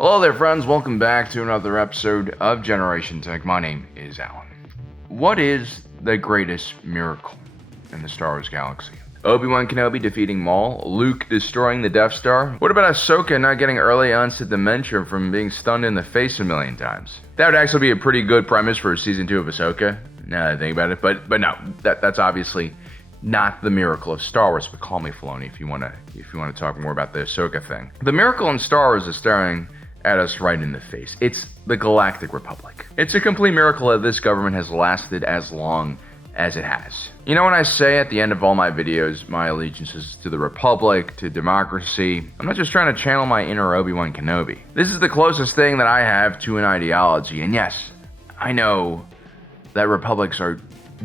Hello there, friends. Welcome back to another episode of Generation Tech. My name is Alan. What is the greatest miracle in the Star Wars galaxy? Obi-Wan Kenobi defeating Maul, Luke destroying the Death Star? What about Ahsoka not getting early onset dementia from being stunned in the face a million times? That would actually be a pretty good premise for season 2 of Ahsoka, now that I think about it. But no, that's obviously not the miracle of Star Wars. But call me Filoni if you want to talk more about the Ahsoka thing. The miracle in Star Wars is staring at us right in the face. It's the Galactic Republic. It's a complete miracle that this government has lasted as long as it has. You know, when I say at the end of all my videos, my allegiance is to the Republic, to democracy, I'm not just trying to channel my inner Obi-Wan Kenobi. This is the closest thing that I have to an ideology, and yes, I know that republics are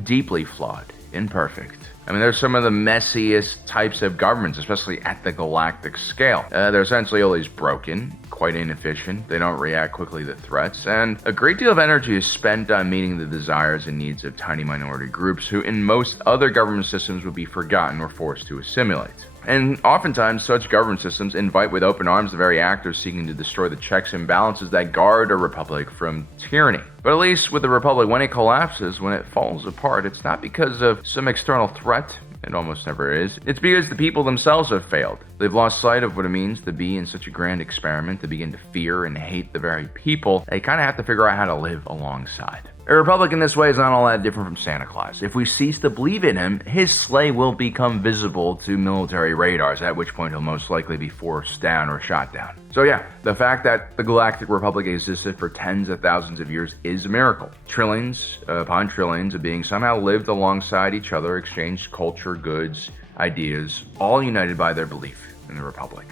deeply flawed, imperfect. I mean, they're some of the messiest types of governments, especially at the galactic scale. They're essentially always broken, quite inefficient, they don't react quickly to threats, and a great deal of energy is spent on meeting the desires and needs of tiny minority groups who in most other government systems would be forgotten or forced to assimilate. And oftentimes, such government systems invite with open arms the very actors seeking to destroy the checks and balances that guard a republic from tyranny. But at least with the republic, when it collapses, when it falls apart, it's not because of some external threat. It almost never is. It's because the people themselves have failed. They've lost sight of what it means to be in such a grand experiment, to begin to fear and hate the very people they kind of have to figure out how to live alongside. A republic in this way is not all that different from Santa Claus. If we cease to believe in him, his sleigh will become visible to military radars, at which point he'll most likely be forced down or shot down. So yeah, the fact that the Galactic Republic existed for tens of thousands of years is a miracle. Trillions upon trillions of beings somehow lived alongside each other, exchanged culture, goods, ideas, all united by their belief in the Republic.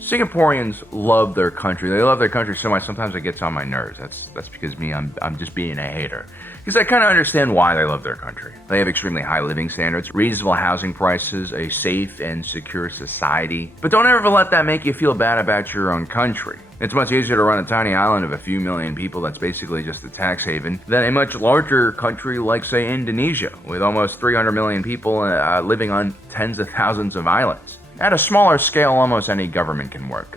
Singaporeans love their country. They love their country so much, sometimes it gets on my nerves. That's because I'm just being a hater. Because I kind of understand why they love their country. They have extremely high living standards, reasonable housing prices, a safe and secure society. But don't ever let that make you feel bad about your own country. It's much easier to run a tiny island of a few million people that's basically just a tax haven than a much larger country like, say, Indonesia, with almost 300 million people living on tens of thousands of islands. At a smaller scale, almost any government can work.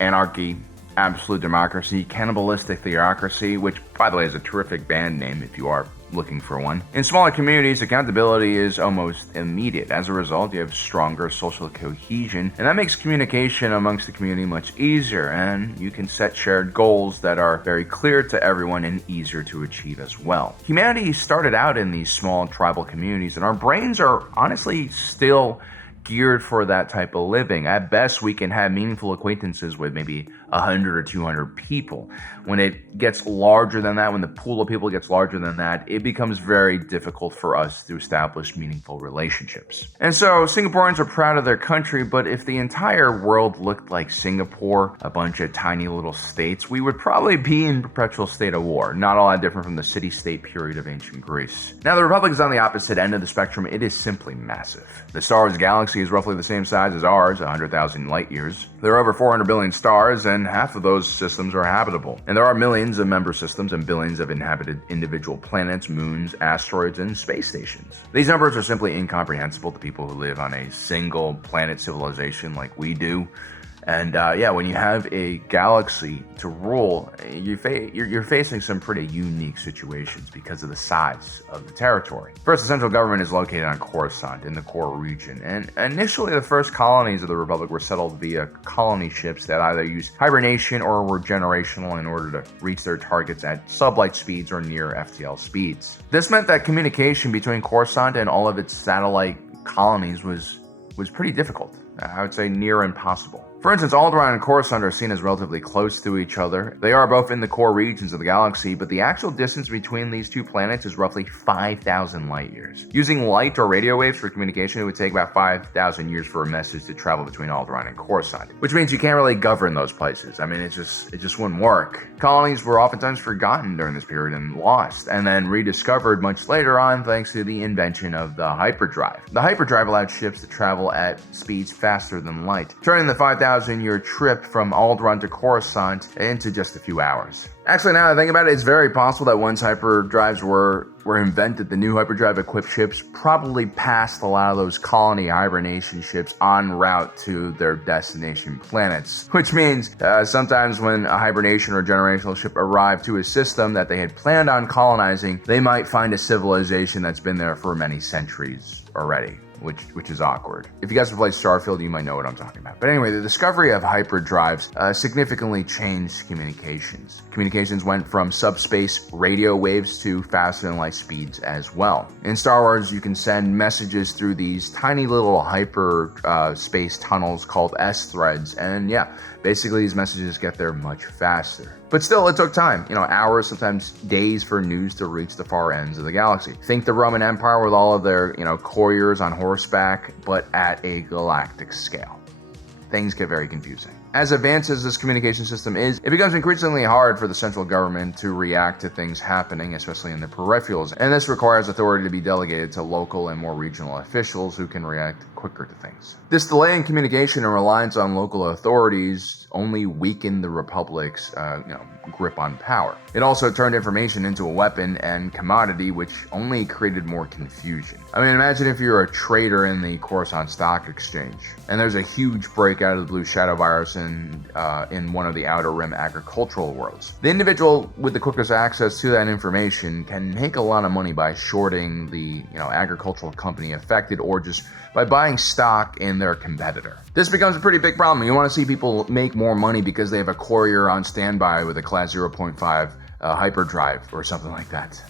Anarchy, absolute democracy, cannibalistic theocracy, which, by the way, is a terrific band name if you are looking for one. In smaller communities, accountability is almost immediate. As a result, you have stronger social cohesion, and that makes communication amongst the community much easier, and you can set shared goals that are very clear to everyone and easier to achieve as well. Humanity started out in these small tribal communities, and our brains are honestly still geared for that type of living. At best, we can have meaningful acquaintances with maybe 100 or 200 people. When it gets larger than that, when the pool of people gets larger than that, it becomes very difficult for us to establish meaningful relationships. And so Singaporeans are proud of their country, but if the entire world looked like Singapore, a bunch of tiny little states, we would probably be in perpetual state of war, not all that different from the city-state period of ancient Greece. Now, the Republic is on the opposite end of the spectrum. It is simply massive. The Star Wars galaxy is roughly the same size as ours, 100,000 light years. There are over 400 billion stars, and half of those systems are habitable. And there are millions of member systems and billions of inhabited individual planets, moons, asteroids, and space stations. These numbers are simply incomprehensible to people who live on a single planet civilization like we do. And when you have a galaxy to rule, you're facing some pretty unique situations because of the size of the territory. First, the central government is located on Coruscant in the core region, and initially the first colonies of the Republic were settled via colony ships that either used hibernation or were generational in order to reach their targets at sublight speeds or near FTL speeds. This meant that communication between Coruscant and all of its satellite colonies was pretty difficult. I would say near impossible. For instance, Alderaan and Coruscant are seen as relatively close to each other. They are both in the core regions of the galaxy, but the actual distance between these two planets is roughly 5,000 light years. Using light or radio waves for communication, it would take about 5,000 years for a message to travel between Alderaan and Coruscant, which means you can't really govern those places. I mean, it just wouldn't work. Colonies were oftentimes forgotten during this period and lost, and then rediscovered much later on thanks to the invention of the hyperdrive. The hyperdrive allowed ships to travel at speeds faster than light, turning the 5,000 2000 year trip from Alderaan to Coruscant into just a few hours. Actually, now that I think about it, it's very possible that once hyperdrives were invented, the new hyperdrive-equipped ships probably passed a lot of those colony hibernation ships en route to their destination planets. Which means sometimes when a hibernation or generational ship arrived to a system that they had planned on colonizing, they might find a civilization that's been there for many centuries already. Which is awkward. If you guys have played Starfield, you might know what I'm talking about. But anyway, the discovery of hyperdrives significantly changed communications. Communications went from subspace radio waves to faster than light speeds as well. In Star Wars, you can send messages through these tiny little hyperspace tunnels called S-threads, and yeah, basically these messages get there much faster. But still, it took time, hours, sometimes days for news to reach the far ends of the galaxy. Think the Roman Empire with all of their, couriers on horseback, but at a galactic scale. Things get very confusing. As advanced as this communication system is, it becomes increasingly hard for the central government to react to things happening, especially in the peripherals, and this requires authority to be delegated to local and more regional officials who can react quicker to things. This delay in communication and reliance on local authorities only weakened the Republic's grip on power. It also turned information into a weapon and commodity, which only created more confusion. I mean, imagine if you're a trader in the Coruscant Stock Exchange, and there's a huge breakout of the Blue Shadow virus in one of the Outer Rim agricultural worlds. The individual with the quickest access to that information can make a lot of money by shorting the agricultural company affected, or just by buying stock in their competitor. This becomes a pretty big problem. You want to see people make more money because they have a courier on standby with a Class 0.5 hyperdrive or something like that.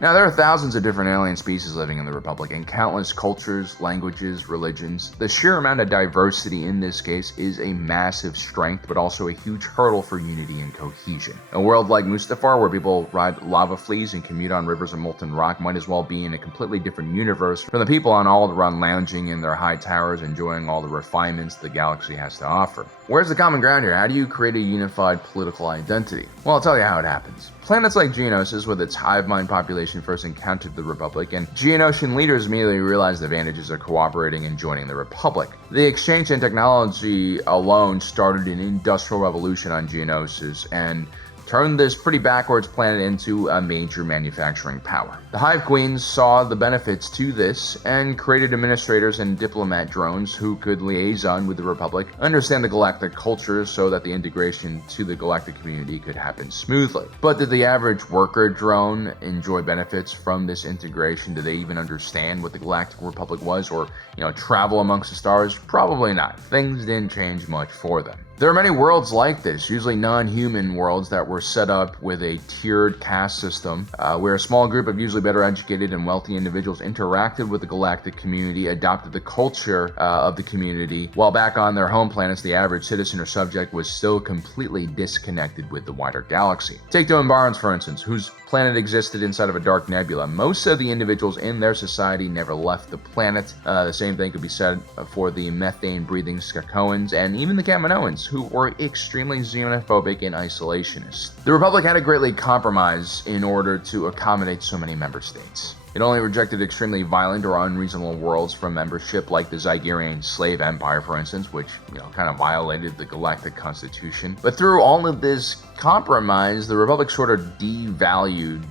Now, there are thousands of different alien species living in the Republic, and countless cultures, languages, religions. The sheer amount of diversity in this case is a massive strength, but also a huge hurdle for unity and cohesion. A world like Mustafar, where people ride lava fleas and commute on rivers of molten rock, might as well be in a completely different universe from the people on Alderaan lounging in their high towers, enjoying all the refinements the galaxy has to offer. Where's the common ground here? How do you create a unified political identity? Well, I'll tell you how it happens. Planets like Geonosis, with its hive mind population, first encountered the Republic, and Geonosian leaders immediately realized the advantages of cooperating and joining the Republic. The exchange in technology alone started an industrial revolution on Geonosis, and turned this pretty backwards planet into a major manufacturing power. The Hive Queens saw the benefits to this and created administrators and diplomat drones who could liaison with the Republic, understand the galactic culture so that the integration to the galactic community could happen smoothly. But did the average worker drone enjoy benefits from this integration? Did they even understand what the Galactic Republic was, or, travel amongst the stars? Probably not. Things didn't change much for them. There are many worlds like this, usually non-human worlds that were set up with a tiered caste system, where a small group of usually better educated and wealthy individuals interacted with the galactic community, adopted the culture of the community, while back on their home planets, the average citizen or subject was still completely disconnected with the wider galaxy. Take Doan Barnes, for instance, whose planet existed inside of a dark nebula. Most of the individuals in their society never left the planet. The same thing could be said for the methane-breathing Skakoans and even the Kaminoans, who were extremely xenophobic and isolationist. The Republic had to greatly compromise in order to accommodate so many member states. It only rejected extremely violent or unreasonable worlds from membership, like the Zygerian slave empire, for instance, which, kind of violated the galactic constitution. But through all of this compromise, the Republic sort of devalued,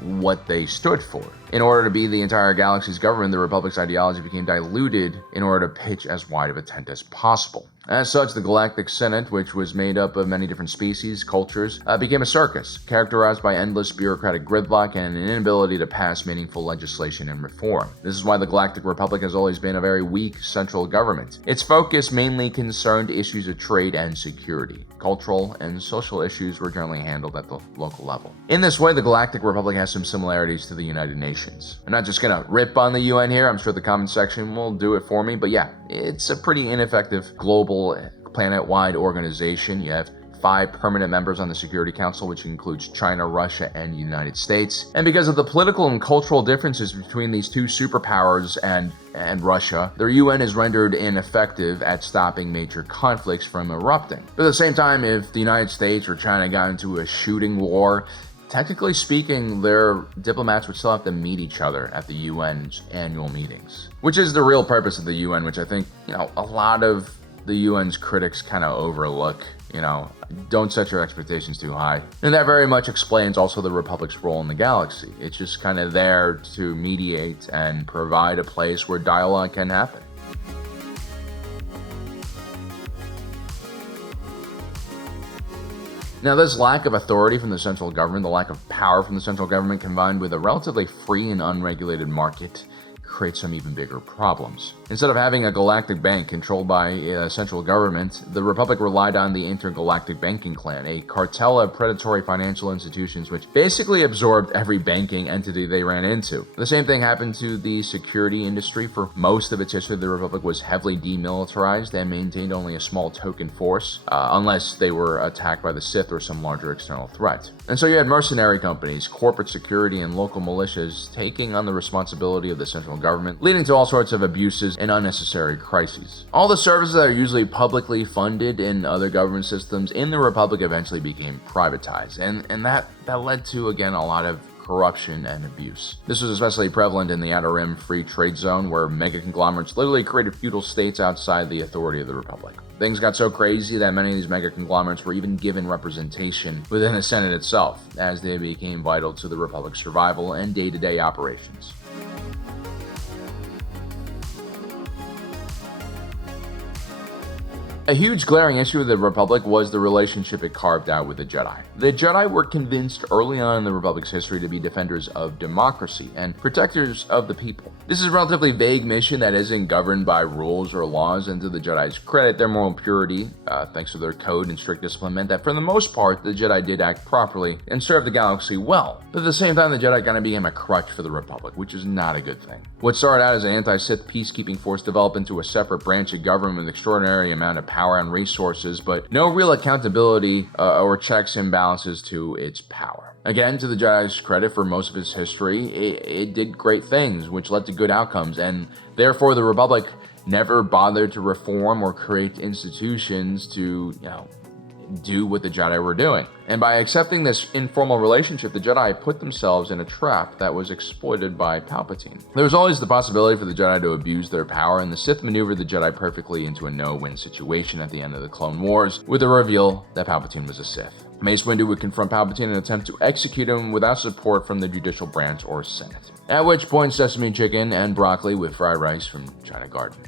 what they stood for. In order to be the entire galaxy's government, the Republic's ideology became diluted in order to pitch as wide of a tent as possible. As such, the Galactic Senate, which was made up of many different species, cultures, became a circus, characterized by endless bureaucratic gridlock and an inability to pass meaningful legislation and reform. This is why the Galactic Republic has always been a very weak central government. Its focus mainly concerned issues of trade and security. Cultural and social issues were generally handled at the local level. In this way, the Galactic Republic has some similarities to the United Nations. I'm not just gonna rip on the UN here, I'm sure the comment section will do it for me, but yeah, it's a pretty ineffective global planet-wide organization. You have 5 permanent members on the Security Council, which includes China, Russia, and the United States. And because of the political and cultural differences between these two superpowers and Russia, their UN is rendered ineffective at stopping major conflicts from erupting. But at the same time, if the United States or China got into a shooting war, Technically speaking, their diplomats would still have to meet each other at the UN's annual meetings, which is the real purpose of the UN, which I think, a lot of the UN's critics kind of overlook. Don't set your expectations too high. And that very much explains also the Republic's role in the galaxy. It's just kind of there to mediate and provide a place where dialogue can happen. Now, this lack of authority from the central government, the lack of power from the central government, combined with a relatively free and unregulated market, creates some even bigger problems. Instead of having a galactic bank controlled by a central government, the Republic relied on the intergalactic banking clan, a cartel of predatory financial institutions which basically absorbed every banking entity they ran into. The same thing happened to the security industry. For most of its history, the Republic was heavily demilitarized and maintained only a small token force, unless they were attacked by the Sith or some larger external threat. And so you had mercenary companies, corporate security, and local militias taking on the responsibility of the central government, leading to all sorts of abuses and unnecessary crises. All the services that are usually publicly funded in other government systems in the Republic eventually became privatized, and that led to, again, a lot of corruption and abuse. This was especially prevalent in the Outer Rim Free Trade Zone, where mega conglomerates literally created feudal states outside the authority of the Republic. Things got so crazy that many of these mega conglomerates were even given representation within the Senate itself, as they became vital to the Republic's survival and day-to-day operations. A huge glaring issue of the Republic was the relationship it carved out with the Jedi. The Jedi were convinced early on in the Republic's history to be defenders of democracy and protectors of the people. This is a relatively vague mission that isn't governed by rules or laws, and to the Jedi's credit, their moral purity, thanks to their code and strict discipline, meant that for the most part, the Jedi did act properly and serve the galaxy well. But at the same time, the Jedi kind of became a crutch for the Republic, which is not a good thing. What started out as an anti-Sith peacekeeping force developed into a separate branch of government with an extraordinary amount of power and resources, but no real accountability or checks and balances to its power. Again, to the Jedi's credit, for most of its history, it did great things, which led to good outcomes, and therefore the Republic never bothered to reform or create institutions to, do what the Jedi were doing. And by accepting this informal relationship, the Jedi put themselves in a trap that was exploited by Palpatine. There was always the possibility for the Jedi to abuse their power, and the Sith maneuvered the Jedi perfectly into a no-win situation at the end of the Clone Wars, with the reveal that Palpatine was a Sith. Mace Windu would confront Palpatine in an attempt to execute him without support from the judicial branch or Senate. At which point, sesame chicken and broccoli with fried rice from China Garden.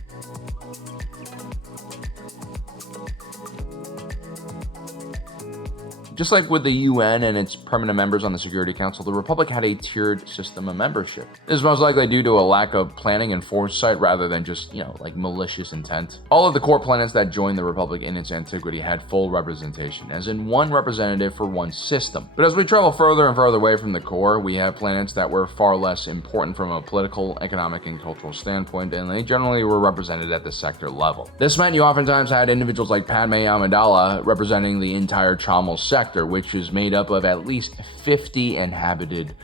Just like with the UN and its permanent members on the Security Council, the Republic had a tiered system of membership. This is most likely due to a lack of planning and foresight rather than just, malicious intent. All of the core planets that joined the Republic in its antiquity had full representation, as in one representative for one system. But as we travel further and further away from the core, we have planets that were far less important from a political, economic, and cultural standpoint, and they generally were represented at the sector level. This meant you oftentimes had individuals like Padme Amidala representing the entire Chamel sector, which is made up of at least 50 inhabited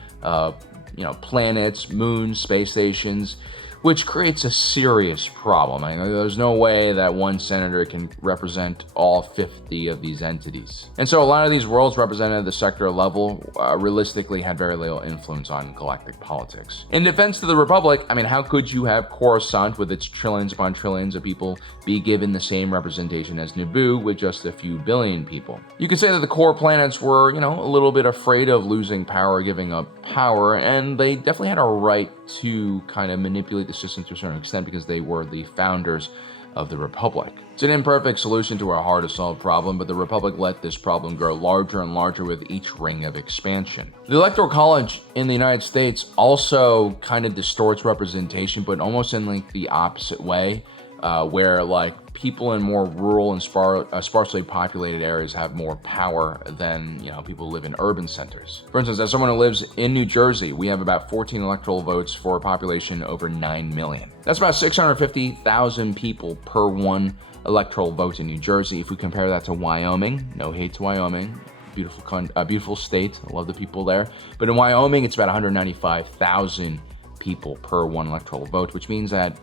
planets, moons, space stations, which creates a serious problem. I know there's no way that one senator can represent all 50 of these entities. And so a lot of these worlds represented at the sector level realistically had very little influence on galactic politics. In defense of the Republic, how could you have Coruscant with its trillions upon trillions of people be given the same representation as Naboo with just a few billion people? You could say that the core planets were, a little bit afraid of losing power, giving up power, and they definitely had a right to kind of manipulate the system to a certain extent because they were the founders of the Republic. It's an imperfect solution to a hard-to-solve problem, but the Republic let this problem grow larger and larger with each ring of expansion. The Electoral College in the United States also kind of distorts representation, but almost in the opposite way, where people in more rural and sparsely populated areas have more power than people who live in urban centers. For instance, as someone who lives in New Jersey, we have about 14 electoral votes for a population over 9 million. That's about 650,000 people per one electoral vote in New Jersey. If we compare that to Wyoming, no hate to Wyoming, beautiful state, I love the people there, but in Wyoming it's about 195,000 people per one electoral vote, which means that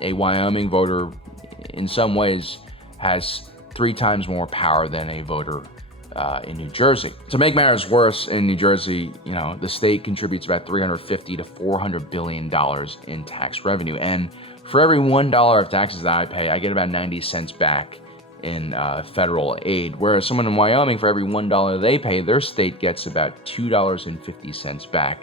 a Wyoming voter in some ways has 3 times more power than a voter in New Jersey. To make matters worse, in New Jersey, the state contributes about $350 to $400 billion in tax revenue. And for every $1 of taxes that I pay, I get about 90 cents back in federal aid. Whereas someone in Wyoming, for every $1 they pay, their state gets about $2.50 back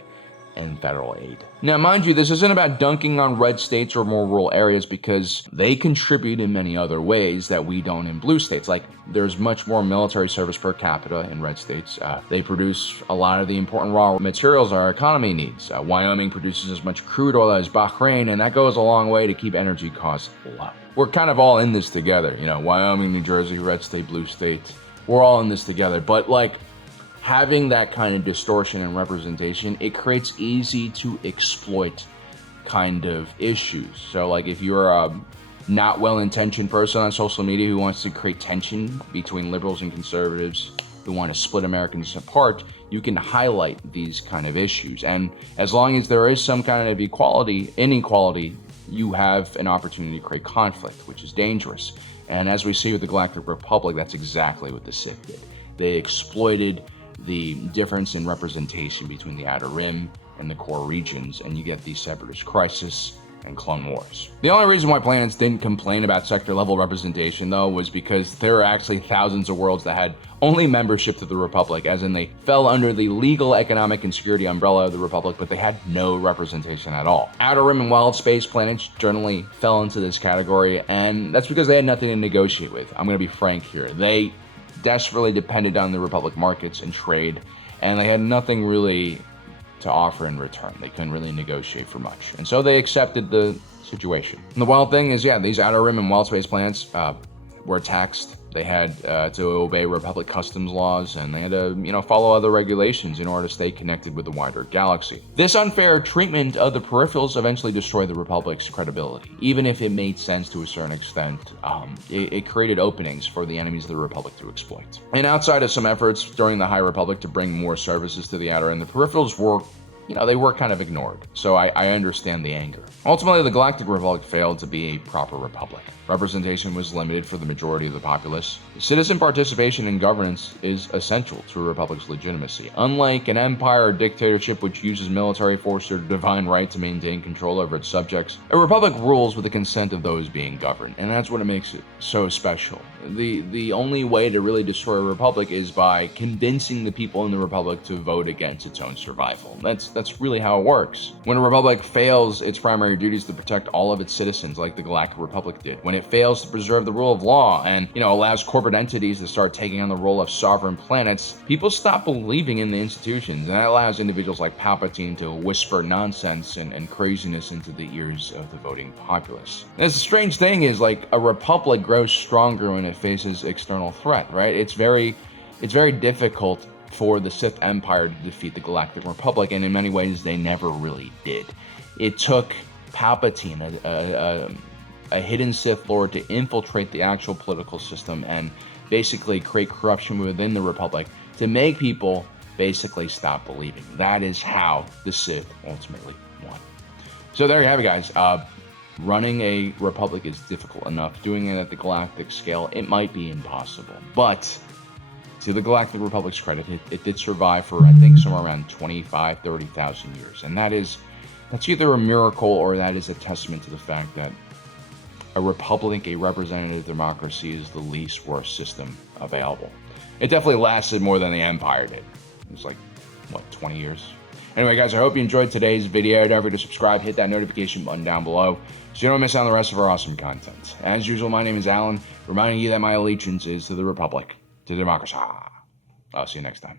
in federal aid. Now, mind you, this isn't about dunking on red states or more rural areas, because they contribute in many other ways that we don't in blue states. Like, there's much more military service per capita in red states. They produce a lot of the important raw materials our economy needs. Wyoming produces as much crude oil as Bahrain, and that goes a long way to keep energy costs low. We're kind of all in this together. Wyoming, New Jersey, red state, blue state. We're all in this together. But having that kind of distortion and representation, it creates easy to exploit kind of issues. So if you're a not well-intentioned person on social media who wants to create tension between liberals and conservatives who want to split Americans apart, you can highlight these kind of issues. And as long as there is some kind of inequality, you have an opportunity to create conflict, which is dangerous. And as we see with the Galactic Republic, that's exactly what the Sith did. They exploited the difference in representation between the Outer Rim and the core regions, and you get the Separatist Crisis and Clone Wars. The only reason why planets didn't complain about sector-level representation, though, was because there are actually thousands of worlds that had only membership to the Republic, as in they fell under the legal, economic, and security umbrella of the Republic, but they had no representation at all. Outer Rim and wild space planets generally fell into this category, and that's because they had nothing to negotiate with. I'm going to be frank here. They desperately depended on the Republic markets and trade, and they had nothing really to offer in return. They couldn't really negotiate for much, and so they accepted the situation. And the wild thing is, these Outer Rim and wild space planets were taxed. They had to obey Republic customs laws, and they had to, follow other regulations in order to stay connected with the wider galaxy. This unfair treatment of the peripherals eventually destroyed the Republic's credibility. Even if it made sense to a certain extent, it created openings for the enemies of the Republic to exploit. And outside of some efforts during the High Republic to bring more services to the Outer Rim, the peripherals were they were kind of ignored. So I understand the anger. Ultimately, the Galactic Republic failed to be a proper republic. Representation was limited for the majority of the populace. Citizen participation in governance is essential to a republic's legitimacy. Unlike an empire or dictatorship which uses military force or divine right to maintain control over its subjects, a republic rules with the consent of those being governed, and that's what makes it so special. The only way to really destroy a republic is by convincing the people in the republic to vote against its own survival. That's really how it works. When a republic fails its primary duties to protect all of its citizens, like the Galactic Republic did, when it fails to preserve the rule of law and allows corporate entities to start taking on the role of sovereign planets, people stop believing in the institutions, and that allows individuals like Palpatine to whisper nonsense and craziness into the ears of the voting populace. And the strange thing is, a republic grows stronger when it faces external threat, right? It's very difficult for the Sith Empire to defeat the Galactic Republic, and in many ways they never really did. It took Palpatine, a hidden Sith Lord, to infiltrate the actual political system and basically create corruption within the Republic to make people basically stop believing. That is how the Sith ultimately won. So there you have it, guys. Running a republic is difficult enough. Doing it at the galactic scale, it might be impossible. But to the Galactic Republic's credit, it did survive for, I think, somewhere around 25,000, 30,000 years. And that's either a miracle or that is a testament to the fact that a republic, a representative democracy, is the least worst system available. It definitely lasted more than the Empire did. It was 20 years? Anyway, guys, I hope you enjoyed today's video. Don't forget to subscribe, hit that notification button down below so you don't miss out on the rest of our awesome content. As usual, my name is Alan, reminding you that my allegiance is to the Republic, to democracy. I'll see you next time.